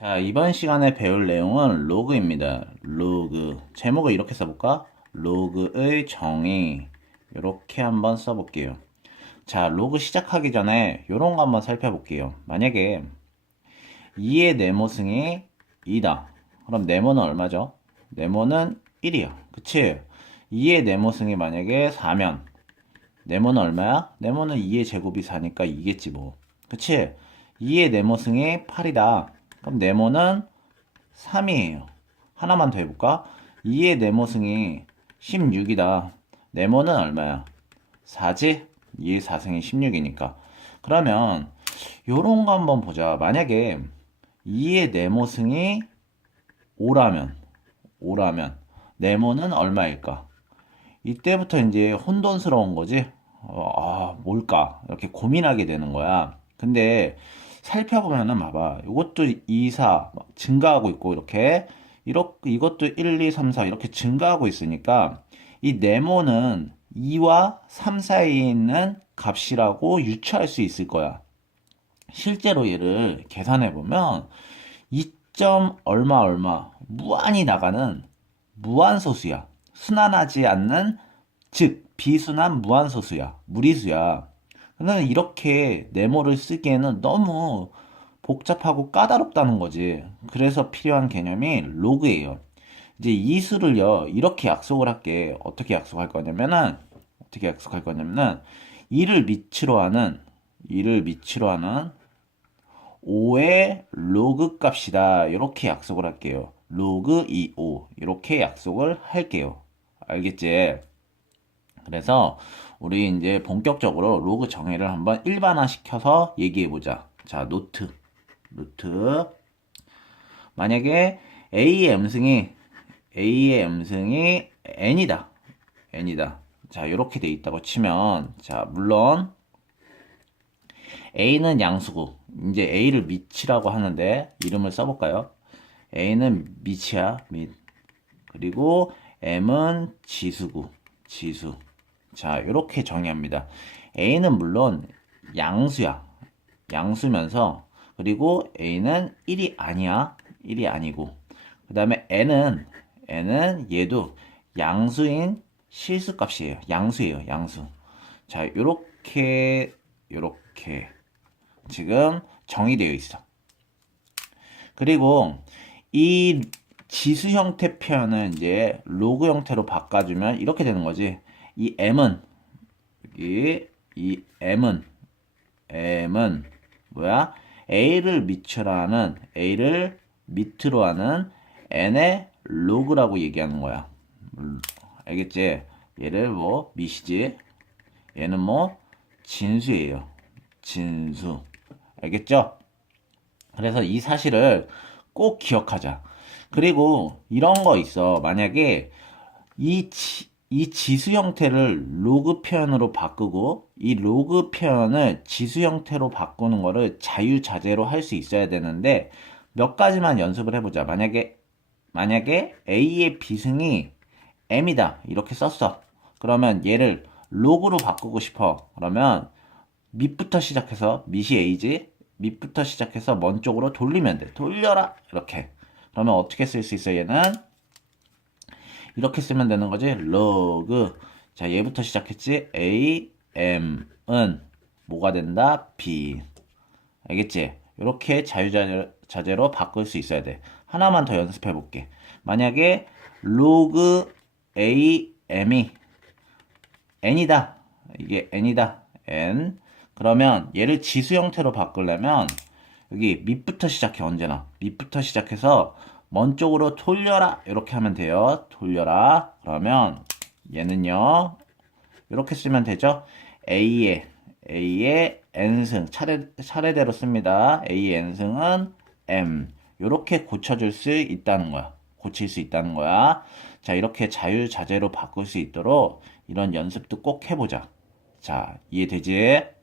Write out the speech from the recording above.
자, 이번 시간에 배울 내용은 로그입니다. 로그. 제목을 이렇게 써볼까? 로그의 정의. 이렇게 한번 써볼게요. 자, 로그 시작하기 전에 이런 거 한번 살펴볼게요. 만약에 2의 네모승이 2다. 그럼 네모는 얼마죠? 네모는 1이야. 그치? 2의 네모승이 만약에 4면 네모는 얼마야? 네모는 2의 제곱이 4니까 2겠지 뭐. 그치? 2의 네모승이 8이다. 그럼 네모는 3이에요. 하나만 더 해볼까? 2의 네모승이 16이다. 네모는 얼마야? 4지? 2의 4승이 16이니까. 그러면 요런 거 한번 보자. 만약에 2의 네모승이 5라면 5라면 네모는 얼마일까? 이때부터 이제 혼돈스러운 거지. 어, 아, 뭘까? 이렇게 고민하게 되는 거야. 근데 살펴보면은 봐봐. 이것도 2, 4 증가하고 있고 이렇게 이렇게 이것도 1, 2, 3, 4 이렇게 증가하고 있으니까 이 네모는 2와 3 사이에 있는 값이라고 유추할 수 있을 거야. 실제로 얘를 계산해 보면 2점 얼마 얼마 무한히 나가는 무한소수야. 순환하지 않는 즉 비순환 무한소수야. 무리수야. 근데 이렇게 네모를 쓰기에는 너무 복잡하고 까다롭다는 거지. 그래서 필요한 개념이 로그예요. 이제 이 수를요, 이렇게 약속을 할게. 어떻게 약속할 거냐면은, 어떻게 약속할 거냐면은, 2를 미치로 하는, 2를 미치로 하는 5의 로그 값이다. 이렇게 약속을 할게요. 로그 2, 5. 이렇게 약속을 할게요. 알겠지? 그래서 우리 이제 본격적으로 로그 정의를 한번 일반화 시켜서 얘기해 보자. 자, 노트. 노트. 만약에 A의 M승이 A의 M승이 N이다. N이다. 자, 이렇게 돼 있다고 치면 자, 물론 A는 양수고 이제 A를 밑이라고 하는데 이름을 써볼까요? A는 밑이야, 밑. 그리고 M은 지수고, 지수. 자, 이렇게 정의합니다. A는 물론 양수야. 양수면서 그리고 A는 1이 아니야. 1이 아니고. 그 다음에 N은 N은 얘도 양수인 실수값이에요. 양수예요. 양수. 자, 요렇게 요렇게 지금 정의되어 있어. 그리고 이 지수 형태 표현을 이제 로그 형태로 바꿔주면 이렇게 되는 거지. 이 m은 여기 이 m은 m은 뭐야? a를 밑으로 하는 a를 밑으로 하는 n의 로그라고 얘기하는 거야. 알겠지? 얘를 뭐 밑이지? 얘는 뭐 진수예요. 진수. 알겠죠? 그래서 이 사실을 꼭 기억하자. 그리고 이런 거 있어. 만약에 이, 지, 이 지수 형태를 로그 표현으로 바꾸고 이 로그 표현을 지수 형태로 바꾸는 거를 자유자재로 할 수 있어야 되는데 몇 가지만 연습을 해보자. 만약에 만약에 A의 비승이 M이다 이렇게 썼어. 그러면 얘를 로그로 바꾸고 싶어. 그러면 밑부터 시작해서 밑이 A지 밑부터 시작해서 먼 쪽으로 돌리면 돼. 돌려라 이렇게. 그러면 어떻게 쓸 수 있어 얘는? 이렇게 쓰면 되는 거지. 로그. 자, 얘부터 시작했지. A, M은 뭐가 된다? B. 알겠지? 이렇게 자유자재 로 바꿀 수 있어야 돼. 하나만 더 연습해 볼게. 만약에 로그 A, M이 N이다. 이게 N이다. N. 그러면 얘를 지수 형태로 바꾸려면 여기 밑부터 시작해 언제나 밑부터 시작해서 먼 쪽으로 돌려라. 이렇게 하면 돼요. 돌려라. 그러면 얘는요. 이렇게 쓰면 되죠? A의 A의 N승. 차례, 차례대로 씁니다. A의 N승은 M. 이렇게 고쳐줄 수 있다는 거야. 고칠 수 있다는 거야. 자 이렇게 자유자재로 바꿀 수 있도록 이런 연습도 꼭 해보자. 자 이해되지?